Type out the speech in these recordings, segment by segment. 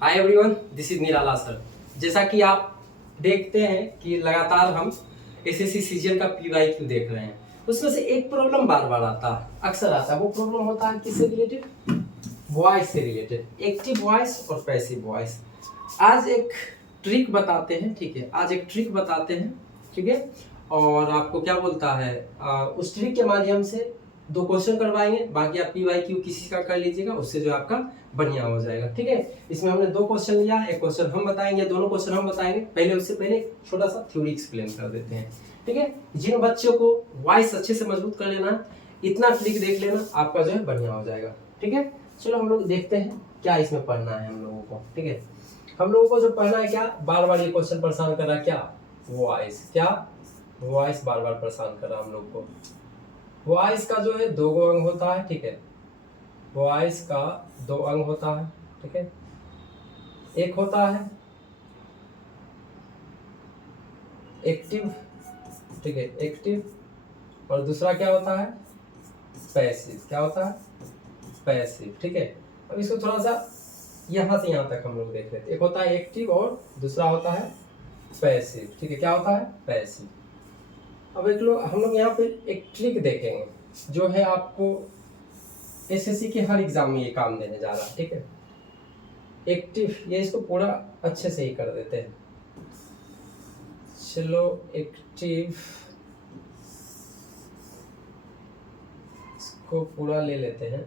Hi everyone, this is Nirala sir. जैसा कि आप देखते हैं कि लगातार हम एसएससी सीजीएल का पीवाईक्यू देख रहे हैं, उसमें से एक प्रॉब्लम बार बार आता है, अक्सर आता है। वो प्रॉब्लम होता है किससे रिलेटेड? वॉइस से रिलेटेड, एक्टिव वॉइस और पैसिव वॉइस। आज एक ट्रिक बताते हैं, ठीक है? आज एक ट्रिक बताते हैं, ठीक है? और आपको क्या बोलता है, उस ट्रिक के माध्यम से 2 क्वेश्चन करवाएंगे, बाकी आप पीवाईक्यू किसी का कर लीजिएगा, उससे जो आपका बढ़िया हो जाएगा, ठीक है? इसमें हमने 2 क्वेश्चन लिया, एक क्वेश्चन हम बताएंगे, दोनों क्वेश्चन हम बताएंगे। पहले उससे पहले एक छोटा सा थ्योरी एक्सप्लेन कर देते हैं, ठीक है? जिन बच्चों को वॉइस अच्छे से मजबूत कर लेना है, इतना ट्रिक देख लेना, आपका जो है बढ़िया हो जाएगा, ठीक है? चलो हम लोग देखते हैं क्या इसमें पढ़ना है हम लोगों को, ठीक है? हम लोगों को जो पढ़ना है, क्या बार बार ये क्वेश्चन परेशान कर रहा है, क्या वॉइस, क्या वॉइस बार बार परेशान कर रहा है हम लोग को। वॉइस का जो है 2 अंग होता है, ठीक है? वॉइस का 2 अंग होता है, ठीक है? एक होता है एक्टिव, ठीक है, एक्टिव, और दूसरा क्या होता है? पैसिव। क्या होता है? पैसिव, ठीक है? अब इसको थोड़ा सा यहाँ से यहाँ तक हम लोग देख लेते हैं। एक होता है एक्टिव और दूसरा होता है पैसिव, ठीक है? क्या होता है? पैसिव। अब हम लोग यहाँ पे एक ट्रिक देखेंगे जो है आपको एसएससी के हर एग्जाम में ये काम देने जा रहा है, ठीक है? एक्टिव, ये इसको पूरा अच्छे से ही कर देते हैं। चलो एक्टिव इसको पूरा ले लेते हैं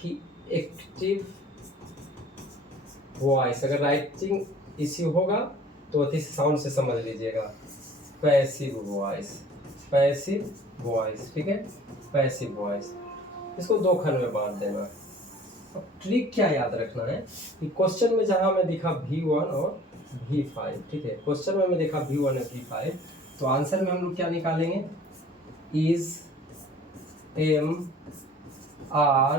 कि एक्टिव वॉइस, अगर राइटिंग इश्यू होगा तो अति साउंड से समझ लीजिएगा। पैसिव वॉइस, पैसिव वॉइस, ठीक है? पैसिव वॉइस, इसको 2 खंड में बांट देना। अब ट्रिक क्या याद रखना है कि क्वेश्चन में जहां में दिखा V1 और V5, ठीक है? क्वेश्चन में दिखा V1 और V5, तो आंसर में हम लोग क्या निकालेंगे? Is M R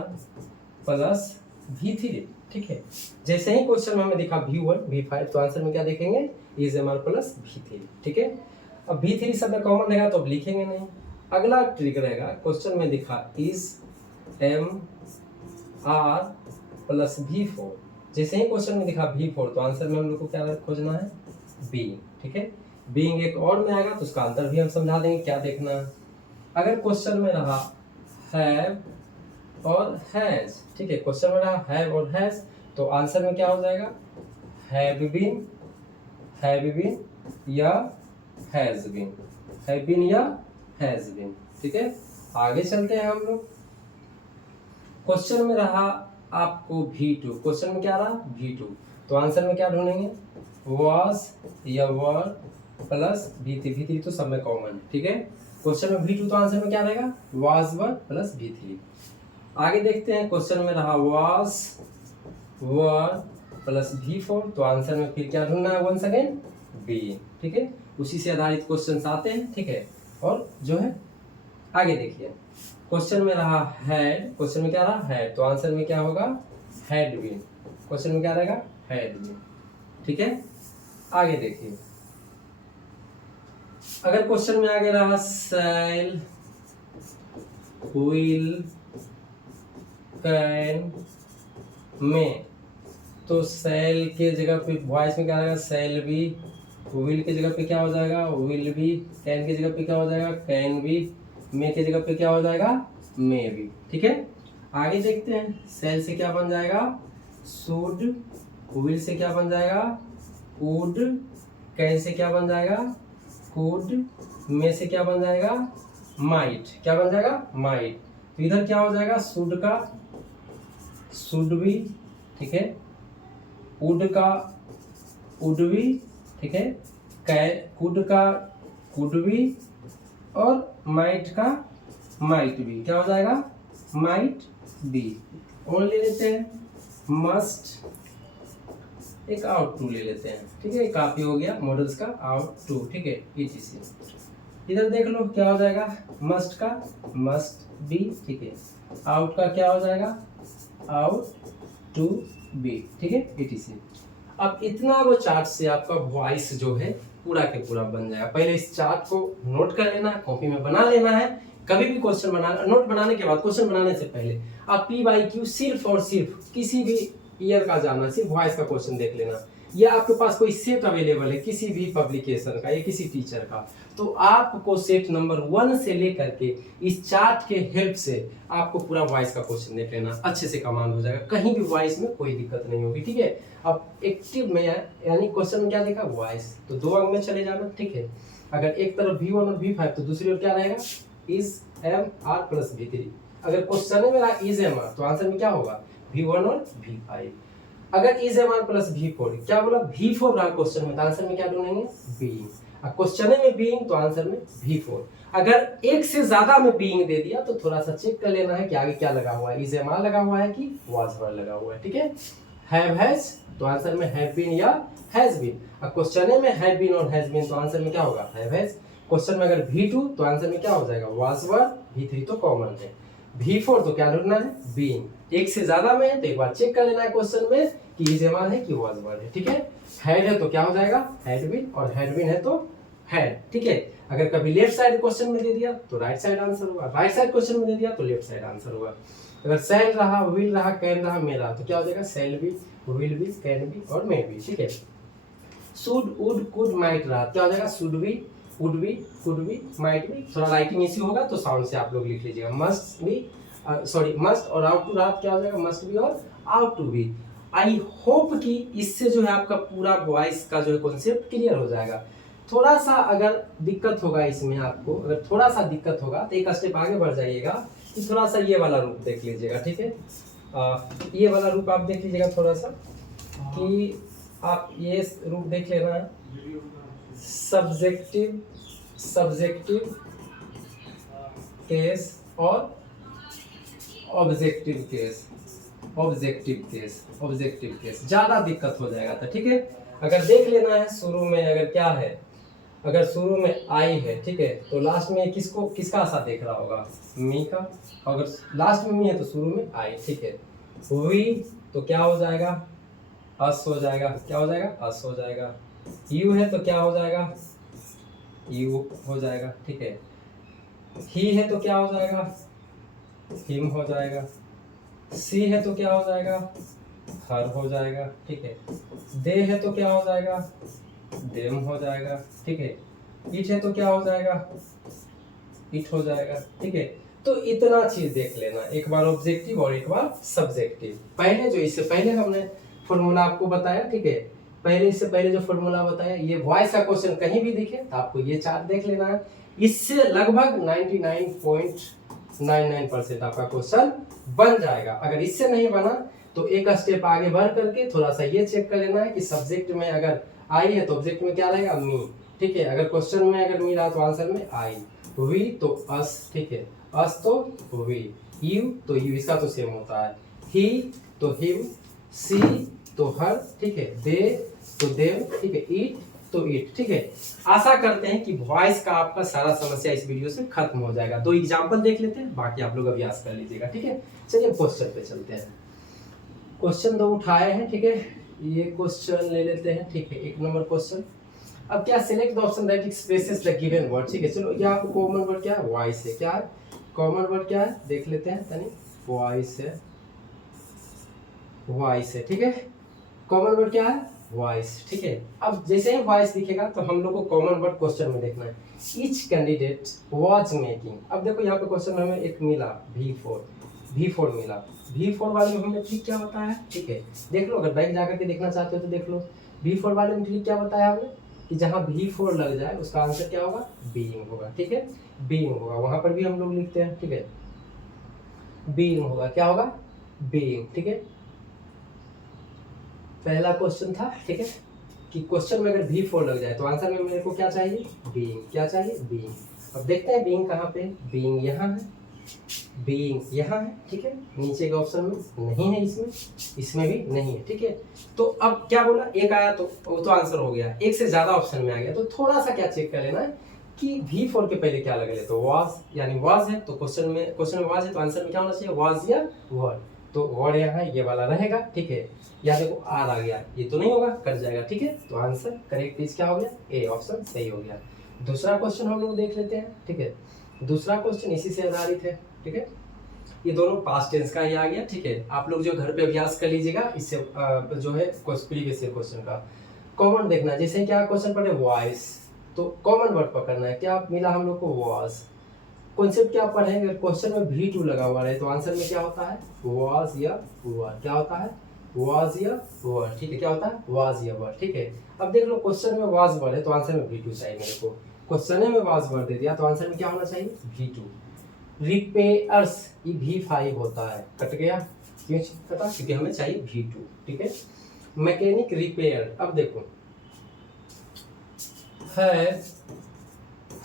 plus V3, ठीक है? जैसे ही क्वेश्चन में हमें दिखा V1 V5, तो आंसर में क्या देखेंगे? Is M R plus V3, ठीक है? अब V3 सब में कॉमन रहेगा तो अब लिखेंगे नहीं। अगला ट्रिक रहेगा, क्वेश्चन में दिखा is M R plus V4, जैसे ही क्वेश्चन में दिखा V4, तो आंसर में हम लोग को क्या खोजना है? बीइंग, ठीक है? बीइंग एक और में आएगा तो उसका आंसर भी हम समझा देंगे क्या देखना है। अगर क्वेश्चन में रहा हैव और हैज, ठीक है? क्वेश्चन में रहा हैव और हैज, तो आंसर में क्या हो जाएगा? हैव बीन या हैज बीन, हैव बीन या हैज बीन, ठीक है? आगे चलते हैं हम लोग। क्वेश्चन में रहा आपको V2, क्वेश्चन में क्या रहा? V2, तो आंसर में क्या ढूंढेंगे? was या were प्लस V3 तो सब में कॉमन है, ठीक है? क्वेश्चन में V2, तो आंसर में क्या रहेगा? was were plus V3। आगे देखते हैं, क्वेश्चन में रहा was were प्लस V4, तो आंसर में फिर क्या ढूंढना है? वंस अगेन B, ठीक है? उसी से आधारित क्वेश्चन आते हैं, ठीक है? और जो है आगे देखिए, क्वेश्चन में रहा हैड, क्वेश्चन में क्या रहा? हैड, तो आंसर में क्या होगा? Had been. क्वेश्चन में क्या रहेगा? हैड बीन, ठीक है? आगे देखिए, अगर क्वेश्चन में आगे रहा सेल, विल, कैन, में, तो सेल के जगह पे वॉइस में क्या रहेगा? Cell B. विल की जगह पे क्या हो जाएगा? Will be. कैन की जगह पे क्या हो जाएगा? Can be. मे की जगह पे क्या हो जाएगा? मे बी, ठीक है? आगे देखते हैं, सेल से क्या बन जाएगा? शुड। विल से क्या बन जाएगा? वुड। कैन से क्या बन जाएगा? कुड। मे से क्या बन जाएगा? माइट। क्या बन जाएगा? माइट। तो इधर क्या हो जाएगा? शुड का शुड बी, ठीक है? वुड का वुड बी, ठीक है? कुड का कुड बी, और माइट का माइट बी। क्या हो जाएगा? Might be. और ले लेते हैं मस्ट, एक आउट टू ले लेते हैं, ठीक है? काफी हो गया मॉडल्स का आउट टू, ठीक है? ETC इधर देख लो क्या हो जाएगा? मस्ट का मस्ट बी, ठीक है? आउट का क्या हो जाएगा? आउट टू बी, ठीक है? ETC। अब इतना वो चार्ट से आपका वॉइस जो है पूरा के पूरा बन जाएगा। पहले इस चार्ट को नोट कर लेना है, कॉपी में बना लेना है। कभी भी क्वेश्चन बनाना, नोट बनाने के बाद, क्वेश्चन बनाने से पहले आप पीवाईक्यू सिर्फ और सिर्फ किसी भी ईयर का जानना, सिर्फ वॉइस का क्वेश्चन देख लेना, या आपके पास कोई सेट अवेलेबल है किसी भी पब्लिकेशन का या किसी टीचर का, तो आपको सेट नंबर 1 से लेकर के इस चार्ट के हेल्प से आपको पूरा वॉइस का क्वेश्चन देख लेना, अच्छे से कमांड हो जाएगा, कहीं भी वॉइस में कोई दिक्कत नहीं होगी, ठीक है। अब एक्टिव में यानी क्वेश्चन में क्या देखा, वॉइस, तो 2 अंक में चले जाना, ठीक है। अगर एक तरफ V1 और V5 तो दूसरी ओर क्या रहेगा, is M R plus V3। अगर क्वेश्चन में रहा इज एम आर तो आंसर में क्या होगा, V1 और V5। अगर is M R plus V4, क्या बोला, V4 रहा क्वेश्चन में तो आंसर में क्या ढूंढेंगे, बीइंग। क्वेश्चन में बीइंग तो आंसर में V4। अगर एक से ज्यादा में बीइंग दे दिया तो थोड़ा सा चेक कर लेना है कि आगे क्या लगा हुआ है, इज एम आर लगा हुआ है कि वाज वर लगा हुआ है, ठीक है। हैव हैज तो आंसर में हैव बीन या हैज बीन। अब क्वेश्चन में हैव बीन और हैज बीन तो आंसर में क्या होगा, हैव हैज। क्वेश्चन में अगर V2 तो आंसर में क्या हो जाएगा, वाज वर। V3 तो कॉमन है। V4 तो क्या ढूंढना है, बीइंग। एक से ज्यादा में है तो एक बार चेक कर लेना है क्वेश्चन में कि इज एम आर है कि वाज वर है, ठीक है। हैड है तो क्या हो जाएगा, हैड बीन, और हैड बीन है तो हैड, ठीक है। अगर कभी लेफ्ट साइड क्वेश्चन में दे दिया तो राइट साइड आंसर होगा, राइट साइड क्वेश्चन में दे दिया तो लेफ्ट साइड आंसर होगा। अगर शैल रहा, विल रहा, कैन रहा, मे रहा तो क्या हो जाएगा, shall be, will be, can be और मे बी, ठीक है। शुड, वुड, कुड, माइट रहा क्या हो जाएगा, should be, would be, could be, might be. थोड़ा राइटिंग इश्यू होगा तो साउंड से आप लोग लिख लीजिएगा। मस्ट बी, सॉरी मस्ट और आउट टू रहा क्या हो जाएगा, मस्ट बी और ought to be. I hope कि इससे जो है आपका पूरा वॉइस का जो है कॉन्सेप्ट क्लियर हो जाएगा। थोड़ा सा अगर दिक्कत होगा इसमें आपको, अगर थोड़ा सा दिक्कत होगा तो एक स्टेप आगे बढ़ जाइएगा कि थोड़ा सा ये वाला रूप देख लीजिएगा, ठीक है। ये वाला रूप आप देख लीजिएगा थोड़ा सा, कि आप ये रूप देख लेना है, सब्जेक्टिव, सब्जेक्टिव केस और objective case, objective case, objective case ज्यादा दिक्कत हो जाएगा था, ठीक है। अगर देख लेना है शुरू में अगर क्या है, अगर शुरू में आई है, ठीक है, तो लास्ट में किसको, किसका आशा देख रहा होगा, मी का। अगर लास्ट में मी है तो शुरू में आई, ठीक है। वी तो क्या हो जाएगा, अस हो जाएगा, क्या हो जाएगा, अस हो जाएगा। यू है तो क्या हो जाएगा, यू हो जाएगा, ठीक है। ही है तो क्या हो जाएगा, हिम हो जाएगा। सी है तो क्या हो जाएगा, हर हो जाएगा, ठीक है। दे है तो क्या हो जाएगा, देम हो जाएगा, ठीक है। इट है तो क्या हो जाएगा, इट हो जाएगा, ठीक है। तो इतना चीज देख लेना, एक बार ऑब्जेक्टिव और एक बार सब्जेक्टिव। पहले जो इससे पहले हमने फॉर्मूला आपको बताया, ठीक है, पहले इससे पहले जो फॉर्मूला बताया, ये वॉइस का क्वेश्चन कहीं भी दिखे तो आपको ये चार्ट देख लेना है। इससे लगभग 99.99% आपका क्वेश्चन बन जाएगा। अगर इससे नहीं बना तो एक स्टेप आगे बढ़ करके थोड़ा सा ये चेक कर लेना है कि सब्जेक्ट में अगर आई है तो ऑब्जेक्ट में क्या रहेगा, मी, ठीक है। अगर क्वेश्चन में अगर मी रहा तो आंसर में आई। वी तो अस, ठीक है, अस तो वी। यू तो यू, इसका तो सेम होता है। ही तो हिम, सी तो हर, ठीक है, दे तो देम, ठीक है, ईट तो ईट, ठीक है। आशा करते हैं कि वॉइस का आपका सारा समस्या इस वीडियो से खत्म हो जाएगा। 2 एग्जांपल देख लेते हैं, बाकी आप लोग अभ्यास कर लीजिएगा, ठीक है। चलिए क्वेश्चन पे चलते हैं। क्वेश्चन 2 उठाए हैं, ठीक है, ये क्वेश्चन ले लेते हैं, ठीक है, 1 नंबर क्वेश्चन। अब क्या, select the option that expresses the given word, ठीक है। चलो यहाँ पे कॉमन वर्ड क्या है, वॉइस है, क्या है कॉमन वर्ड, क्या है देख लेते हैं तनी, वॉइस है, वॉइस है, ठीक है। कॉमन वर्ड क्या है, वॉइस, ठीक है। अब जैसे ही वॉइस दिखेगा तो हम लोग को कॉमन वर्ड क्वेश्चन में देखना है। ईच कैंडिडेट वाज मेकिंग, अब देखो यहाँ पे क्वेश्चन में हमें एक मिला V4 मिला। V4 वाले में हमने ट्रिक क्या बताया है, ठीक है, देख लो, अगर बैक जाकर के देखना चाहते हो तो देख लो। V4 वाले में ट्रिक क्या बताया हमने कि जहाँ V4 लग जाए उसका आंसर क्या होगा, बीइंग होगा, ठीक है, बीइंग होगा। वहां पर भी हम लोग लिखते हैं, ठीक है, बीइंग होगा, क्या होगा, बीइंग, ठीक है। पहला क्वेश्चन था, ठीक है, कि क्वेश्चन में अगर V4 लग जाए तो आंसर में मेरे को क्या चाहिए, बीइंग, क्या चाहिए, बीइंग। अब देखते हैं बीइंग कहाँ पे, बीइंग यहाँ है, बीइंग यहाँ है, ठीक है, नीचे के ऑप्शन में नहीं है, इसमें भी नहीं है, ठीक है। तो अब क्या बोला, एक आया तो वो तो आंसर हो गया, एक से ज्यादा ऑप्शन में आ गया तो थोड़ा सा क्या चेक कर लेना है कि V4 के पहले क्या लगे, तो वाज, यानी वाज है तो क्वेश्चन में वाज है तो आंसर में क्या होना चाहिए, वाज या वर्ड। तो वर्ड यहाँ है, ये वाला रहेगा, ठीक है। या देखो आर आ गया, ये तो नहीं होगा, कट जाएगा, ठीक है। तो आंसर करेक्ट इज क्या हो गया, ए ऑप्शन सही हो गया। दूसरा क्वेश्चन हम लोग देख लेते हैं, ठीक है। दूसरा क्वेश्चन इसी से आधारित है, ठीक है। ये दोनों पास्ट टेंस का ही आ गया। ठीक है, आप लोग जो घर पे अभ्यास कर लीजिएगा इससे जो है प्रीवियस ईयर क्वेश्चन का कॉमन देखना। जैसे क्या क्वेश्चन पढ़े वॉइस, तो कॉमन वर्ड पकड़ना है। क्या मिला हम लोग को? वॉज। कॉन्सेप्ट क्या पढ़ेंगे? अगर क्वेश्चन में V2 लगा हुआ रहे तो आंसर में क्या होता है? वॉज या वर। क्या होता है? वॉज या वर। ठीक है, क्या होता है? वॉज या वर। ठीक है, अब देख लो क्वेश्चन में वॉज वर्ड है तो आंसर में V2 चाहिए मेरे को। क्वेश्चन में वॉज वर्ड दे दिया तो आंसर में क्या होना चाहिए? V2। रिपेयर्स, ये V5 होता है, कट गया। क्यों कटा? क्योंकि हमें चाहिए V2। ठीक है, मैकेनिक रिपेयर। अब देखो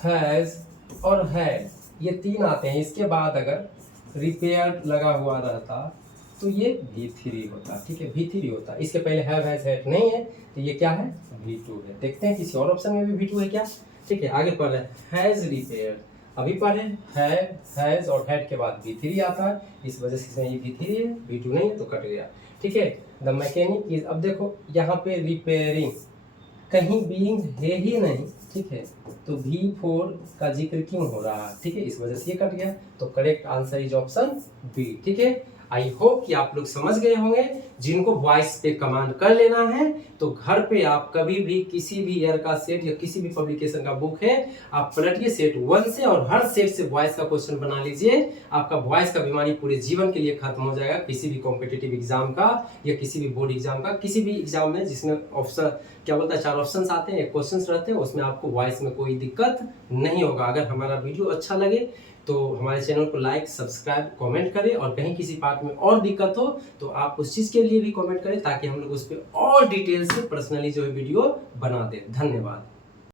हैज और हैड, ये तीन आते हैं। इसके बाद अगर रिपेयर लगा हुआ रहता तो ये V3 होता। ठीक है, V3 होता। इसके पहले हैव हैज हैड नहीं है तो ये क्या है? V2 है। देखते हैं किसी और ऑप्शन में भी V2 है क्या। ठीक है, आगे पढ़ रहे हैं हैज रिपेयर। अभी पढ़े हैज और हैड के बाद V3 आता है, इस वजह से इसमें ये V3 है, V2 नहीं है तो कट गया। ठीक है, द मैकेनिक इज, अब देखो यहाँ पे रिपेयरिंग, कहीं बीइंग है ही नहीं। ठीक है, तो V4 का जिक्र क्यों हो रहा है? ठीक है, इस वजह से ये कट गया। तो correct answer is option B. ठीक है, आई होप कि आप लोग समझ गए होंगे। जिनको वॉइस पे कमांड कर लेना है तो घर पे आप कभी भी किसी भी ईयर का सेट या किसी भी पब्लिकेशन का बुक है आप पलटिए सेट 1 से और हर सेट से वॉइस का क्वेश्चन बना लीजिए। आपका वॉइस का बीमारी पूरे जीवन के लिए खत्म हो जाएगा। किसी भी कॉम्पिटिटिव एग्जाम का या किसी भी बोर्ड एग्जाम का, किसी भी एग्जाम में जिसमें ऑप्शन क्या बोलता है 4 ऑप्शंस आते हैं, एक क्वेश्चंस रहते हैं, उसमें आपको वॉइस में कोई दिक्कत नहीं होगा। अगर हमारा वीडियो अच्छा लगे तो हमारे चैनल को लाइक, सब्सक्राइब, कमेंट करें और कहीं किसी पार्ट में और दिक्कत हो तो आप उस चीज़ के लिए भी कमेंट करें ताकि हम लोग उस पर और डिटेल से पर्सनली जो है वीडियो बना दें। धन्यवाद।